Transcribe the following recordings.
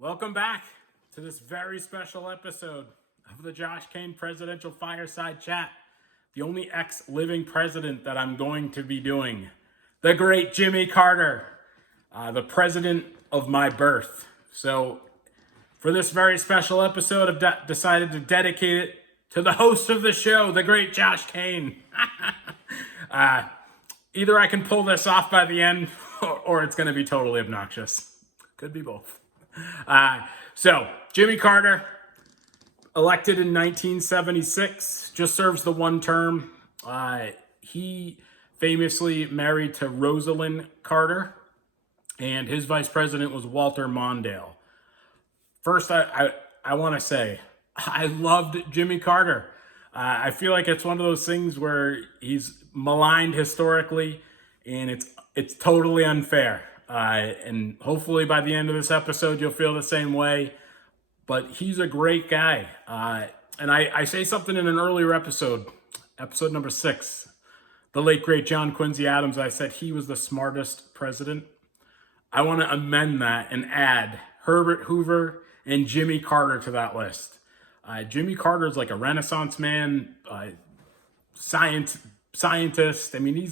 Welcome back to this very special episode of the Josh Kane Presidential Fireside Chat. The only ex-living president that I'm going to be doing. The great Jimmy Carter, the president of my birth. So for this very special episode, I've decided to dedicate it to the host of the show, the great Josh Kane. Either I can pull this off by the end or it's going to be totally obnoxious. Could be both. So Jimmy Carter, elected in 1976, just serves the one term. He famously married to Rosalind Carter, and his vice president was Walter Mondale. First, I want to say, I loved Jimmy Carter. I feel like it's one of those things where he's maligned historically, and it's totally unfair. And hopefully by the end of this episode, you'll feel the same way. But he's a great guy. And I say something in an earlier episode number 6, the late, great John Quincy Adams. I said he was the smartest president. I want to amend that and add Herbert Hoover and Jimmy Carter to that list. Jimmy Carter is like a Renaissance man, scientist. I mean,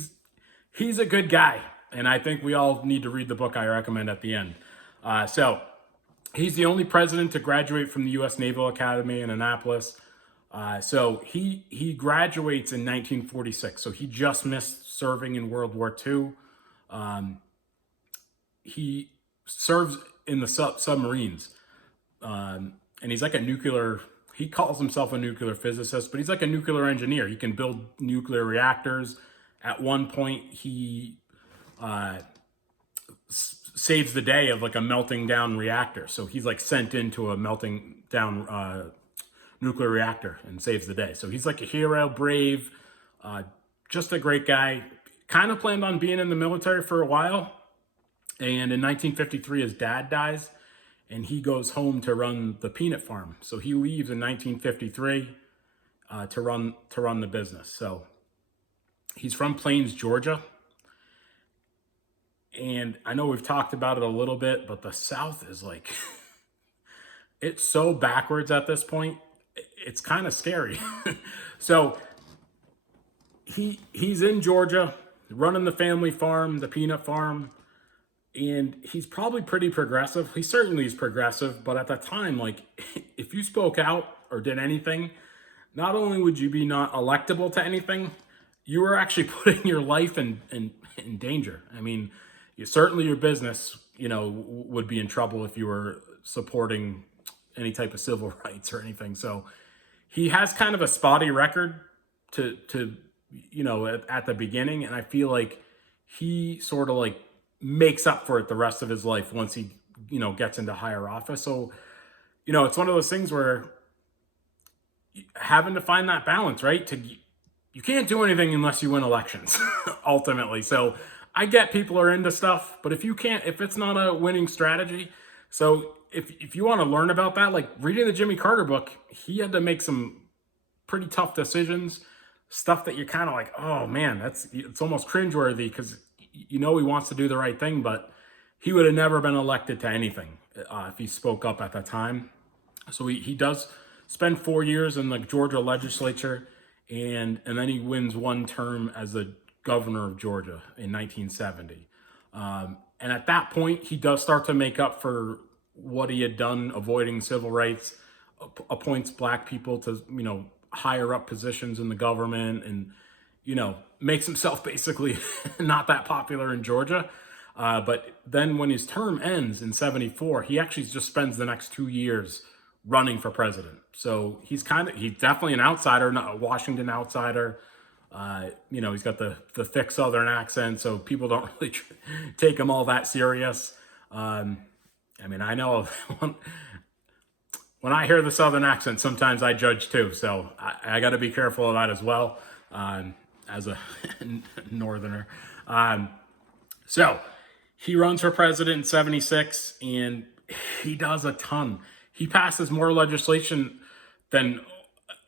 he's a good guy. And I think we all need to read the book I recommend at the end. So he's the only president to graduate from the U.S. Naval Academy in Annapolis. So he graduates in 1946. So he just missed serving in World War II. He serves in the submarines. And he's like he calls himself a nuclear physicist, but he's like a nuclear engineer. He can build nuclear reactors. At one point, he saves the day of like a melting down reactor. So he's like sent into a melting down nuclear reactor and saves the day. So he's like a hero, brave, just a great guy. Kind of planned on being in the military for a while. And in 1953, his dad dies and he goes home to run the peanut farm. So he leaves in 1953 to run the business. So he's from Plains, Georgia. And I know we've talked about it a little bit, but the South is like, it's so backwards at this point. It's kind of scary. So he's in Georgia, running the family farm, the peanut farm, and he's probably pretty progressive. He certainly is progressive, but at the time, like, if you spoke out or did anything, not only would you be not electable to anything, you were actually putting your life in danger. I mean, certainly your business, would be in trouble if you were supporting any type of civil rights or anything. So he has kind of a spotty record to at the beginning. And I feel like he sort of like makes up for it the rest of his life once he, gets into higher office. So, it's one of those things where having to find that balance, right? You can't do anything unless you win elections, ultimately. So I get people are into stuff, but if it's not a winning strategy, so if you want to learn about that, like reading the Jimmy Carter book, he had to make some pretty tough decisions, stuff that you're kind of like, oh man, it's almost cringeworthy because he wants to do the right thing, but he would have never been elected to anything if he spoke up at that time. So he does spend 4 years in the Georgia legislature, and then he wins one term as the governor of Georgia in 1970. And at that point, he does start to make up for what he had done, avoiding civil rights, appoints black people to, higher up positions in the government, and, makes himself basically not that popular in Georgia. But then when his term ends in 74, he actually just spends the next 2 years running for president. So he's definitely an outsider, not a Washington outsider. He's got the thick Southern accent, so people don't really take him all that serious. I know when I hear the Southern accent, sometimes I judge too. So I got to be careful of that as well, as a Northerner. So he runs for president in 76, and he does a ton. He passes more legislation than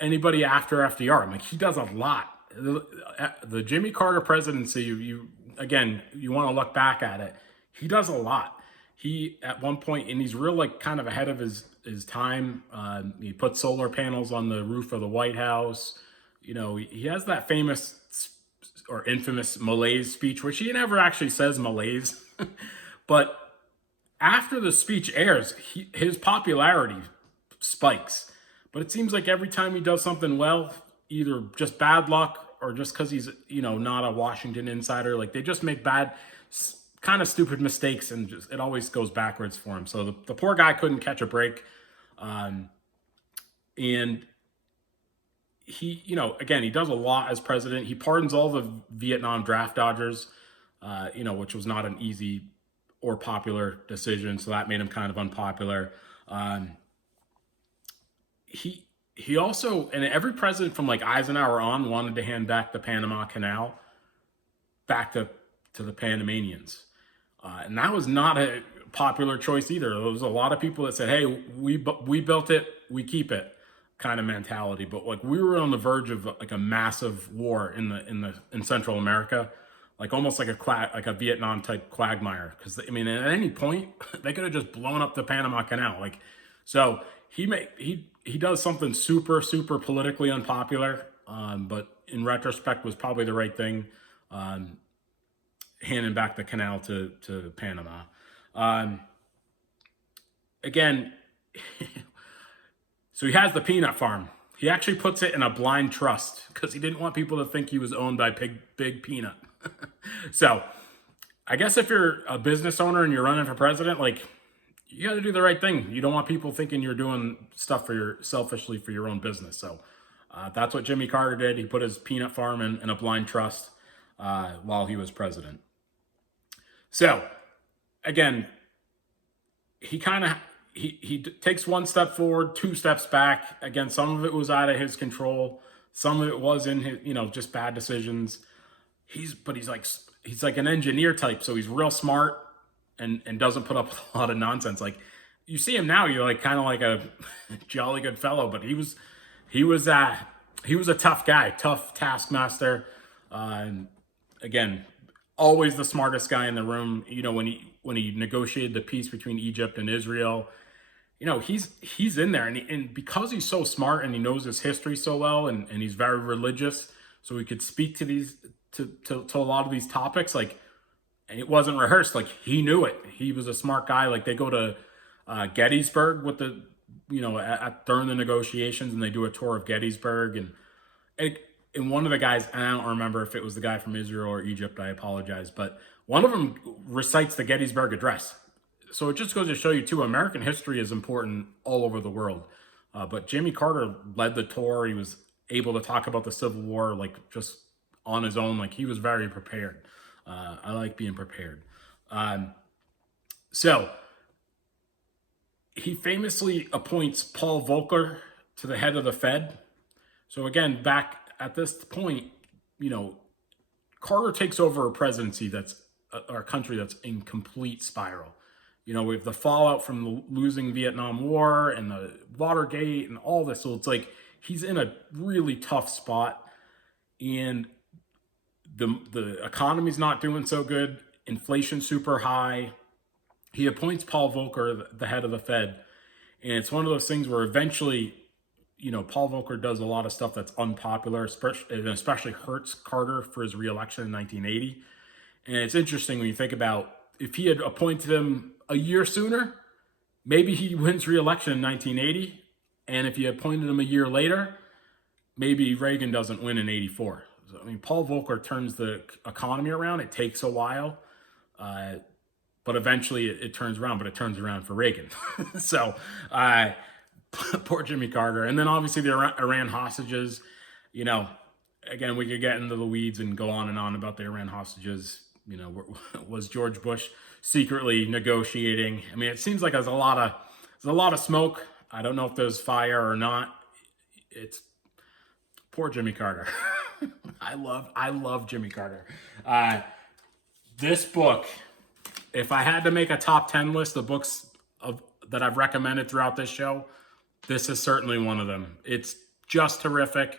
anybody after FDR. Like, he does a lot. The Jimmy Carter presidency, you want to look back at it, he does a lot. he at one point, and he's real like kind of ahead of his time. He put solar panels on the roof of the White House. He has that famous or infamous malaise speech, which he never actually says malaise, but after the speech airs, his popularity spikes. But it seems like every time he does something well, either just bad luck or just because he's not a Washington insider, like they just make bad, kind of stupid mistakes, and just it always goes backwards for him. So the poor guy couldn't catch a break, and he, again, he does a lot as president. He pardons all the Vietnam draft dodgers, which was not an easy or popular decision, so that made him kind of unpopular. He also, and every president from like Eisenhower on wanted to hand back the Panama Canal back to the Panamanians, and that was not a popular choice either. There was a lot of people that said, "Hey, we built it, we keep it," kind of mentality. But like we were on the verge of like a massive war in Central America, like almost like a Vietnam type quagmire. Because at any point they could have just blown up the Panama Canal. Like, so he does something super super politically unpopular, but in retrospect was probably the right thing, handing back the canal to Panama. Again. So he has the peanut farm. He actually puts it in a blind trust because he didn't want people to think he was owned by Big Peanut. So I guess if you're a business owner and you're running for president, like you got to do the right thing. You don't want people thinking you're doing stuff selfishly for your own business. So that's what Jimmy Carter did. He put his peanut farm in a blind trust while he was president. So again, he takes one step forward, two steps back. Again, some of it was out of his control. Some of it was in his, just bad decisions. He's like an engineer type, so he's real smart and doesn't put up with a lot of nonsense. Like you see him now, you're like kind of like a jolly good fellow, but he was a tough guy, tough taskmaster. And again, always the smartest guy in the room. When he negotiated the peace between Egypt and Israel, he's in there, and because he's so smart and he knows his history so well, and he's very religious, so he could speak to these to a lot of these topics. Like, and it wasn't rehearsed. Like he knew it. He was a smart guy. Like they go to Gettysburg with the during the negotiations, and they do a tour of Gettysburg, and one of the guys, and I don't remember if it was the guy from Israel or Egypt, I apologize, but one of them recites the Gettysburg Address. So it just goes to show you, too, American history is important all over the world. But Jimmy Carter led the tour. He was able to talk about the Civil War, like, just on his own. Like, he was very prepared. I like being prepared. So he famously appoints Paul Volcker to the head of the Fed. So, again, back at this point, Carter takes over a presidency our country that's in complete spiral. We have the fallout from the losing Vietnam War and the Watergate and all this. So it's like he's in a really tough spot, and the economy's not doing so good. Inflation's super high. He appoints Paul Volcker the head of the Fed, and it's one of those things where eventually, Paul Volcker does a lot of stuff that's unpopular, especially hurts Carter for his reelection in 1980. And it's interesting when you think about if he had appointed him a year sooner, maybe he wins re-election in 1980. And if you appointed him a year later, maybe Reagan doesn't win in 84. So, Paul Volcker turns the economy around. It takes a while, but eventually it turns around, but it turns around for Reagan. So poor Jimmy Carter. And then obviously the Iran hostages, again, we could get into the weeds and go on and on about the Iran hostages. Was George Bush secretly negotiating? It seems like there's a lot of smoke. I don't know if there's fire or not. It's poor Jimmy Carter. I love Jimmy Carter. This book, if I had to make a top 10 list of books that I've recommended throughout this show, this is certainly one of them. It's just terrific.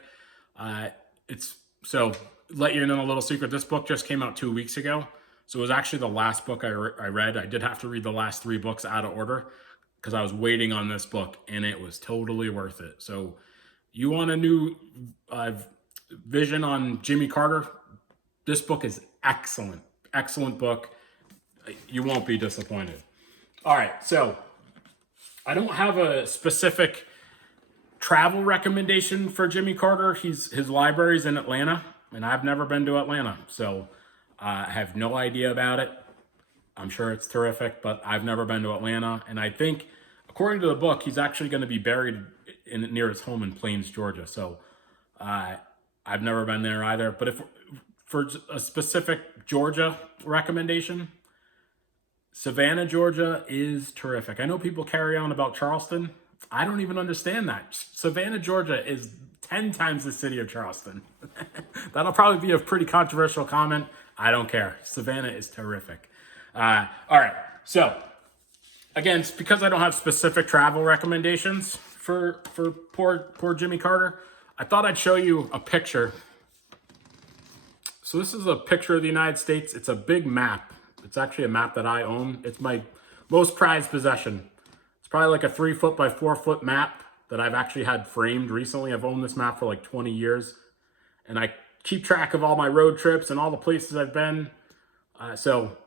So let you in on a little secret. This book just came out 2 weeks ago. So it was actually the last book I read. I did have to read the last 3 books out of order because I was waiting on this book, and it was totally worth it. So you want a new vision on Jimmy Carter? This book is excellent. Excellent book. You won't be disappointed. All right, so I don't have a specific travel recommendation for Jimmy Carter. His library's in Atlanta, and I've never been to Atlanta, so I have no idea about it. I'm sure it's terrific, but I've never been to Atlanta, and I think, according to the book, he's actually going to be buried near his home in Plains, Georgia. So I've never been there either. But if for a specific Georgia recommendation, Savannah, Georgia is terrific. I know people carry on about Charleston. I don't even understand that. Savannah, Georgia is 10 times the city of Charleston. That'll probably be a pretty controversial comment. I don't care. Savannah is terrific. All right. So, again, it's because I don't have specific travel recommendations for poor Jimmy Carter, I thought I'd show you a picture. So this is a picture of the United States. It's a big map. It's actually a map that I own. It's my most prized possession. It's probably like a 3-foot by 4-foot map that I've actually had framed recently. I've owned this map for like 20 years. And I keep track of all my road trips and all the places I've been. So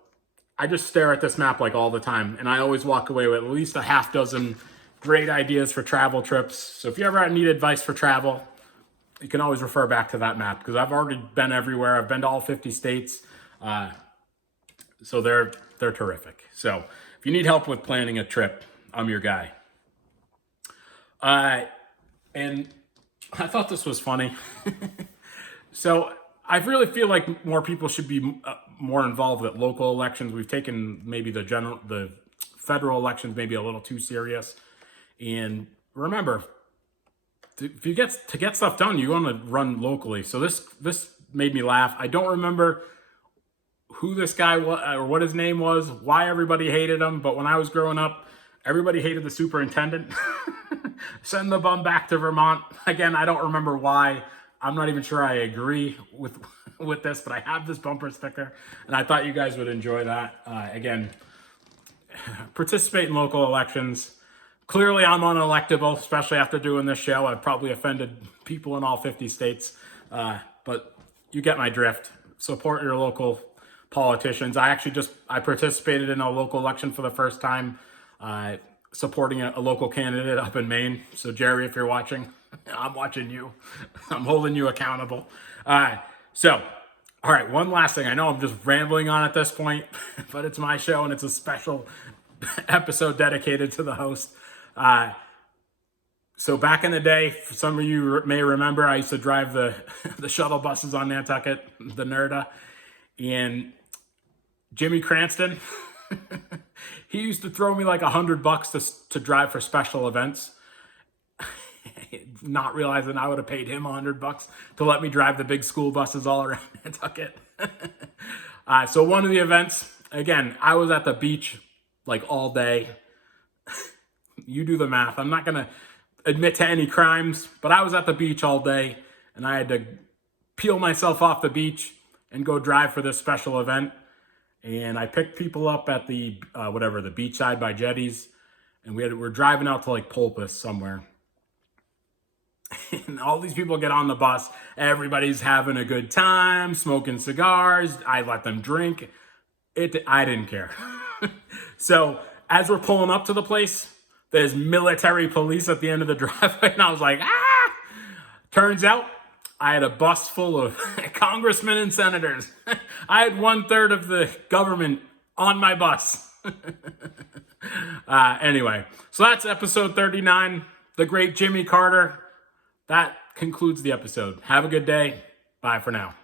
I just stare at this map like all the time. And I always walk away with at least a half dozen great ideas for travel trips. So if you ever need advice for travel, you can always refer back to that map because I've already been everywhere. I've been to all 50 states. So they're terrific. So if you need help with planning a trip, I'm your guy. And I thought this was funny. So I really feel like more people should be more involved with local elections. We've taken maybe the federal elections maybe a little too serious. And remember, if you get stuff done, you want to run locally. So this made me laugh. I don't remember who this guy was or what his name was, why everybody hated him. But when I was growing up, everybody hated the superintendent. Send the bum back to Vermont. Again, I don't remember why. I'm not even sure I agree with this, but I have this bumper sticker, and I thought you guys would enjoy that. Again, participate in local elections. Clearly, I'm unelectable, especially after doing this show. I've probably offended people in all 50 states, but you get my drift. Support your local politicians. I participated in a local election for the first time, supporting a local candidate up in Maine. So, Jerry, if you're watching, I'm watching you. I'm holding you accountable. So, all right, one last thing. I know I'm just rambling on at this point, but it's my show and it's a special episode dedicated to the host. So back in the day, some of you may remember, I used to drive the shuttle buses on Nantucket, the NERDA, and Jimmy Cranston, he used to throw me like $100 to drive for special events. Not realizing I would have paid him $100 to let me drive the big school buses all around Nantucket. So one of the events, again, I was at the beach like all day. You do the math. I'm not going to admit to any crimes, but I was at the beach all day and I had to peel myself off the beach and go drive for this special event. And I picked people up at the beachside by jetties, and we're driving out to like Pulpus somewhere. And all these people get on the bus. Everybody's having a good time, smoking cigars. I let them drink. I didn't care. So as we're pulling up to the place, there's military police at the end of the driveway, and I was like, ah! Turns out I had a bus full of congressmen and senators. I had 1/3 of the government on my bus. Anyway, so that's episode 39, The Great Jimmy Carter. That concludes the episode. Have a good day. Bye for now.